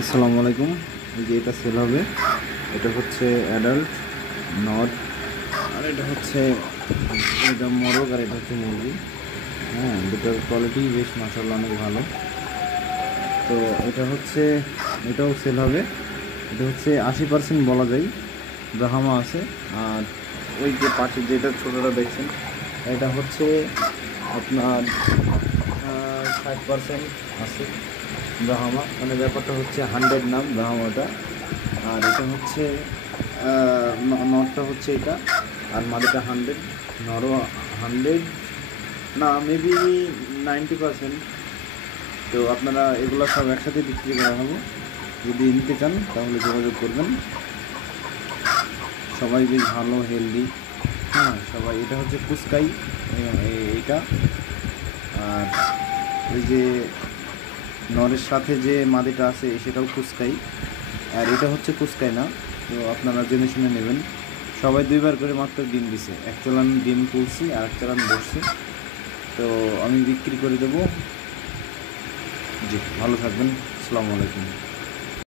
আসসালামু আলাইকুম। এই যে এটা সেল হবে, এটা হচ্ছে অ্যাডাল্ট নর, আর এটা মোরগ, আর এটা হচ্ছে মুরগি। হ্যাঁ, দুটোর কোয়ালিটি বেশ মাশাআল্লাহ অনেক ভালো। তো এটাও সেল হবে। এটা হচ্ছে 80% বলা যায় ব্রাহ্মা আছে। আর ওই যে পাশে যেটা ছোটোটা দেখছেন, এটা হচ্ছে আপনার 60% আছে ব্রাহ্মা। মানে ব্যাপারটা হচ্ছে 100 নাম ব্রাহ্মাটা। আর এটা হচ্ছে নটটা হচ্ছে এটা, আর মাদিটা 100, নরও 100 না, মেবি 90%। তো আপনারা এগুলো সব একসাথে বিক্রি করা হবে। যদি নিতে চান তাহলে যোগাযোগ করবেন। সবাই বেশ ভালো, হেলদি। হ্যাঁ, সবাই। এটা হচ্ছে কুস্কাই, এইটা। আর ওই যে নরের সাথে যে মাদিটা আছে সেটাও কুস্কাই, আর এটা হচ্ছে কুস্কাই না। তো আপনারা জেনে শুনে নেবেন। সবাই দুইবার করে মাত্র ডিম দিছে, এক চালান ডিম তুলছি আর এক চালান বসছে। তো আমি বিক্রি করে দেবো। জি, ভালো থাকবেন। আসসালামু আলাইকুম।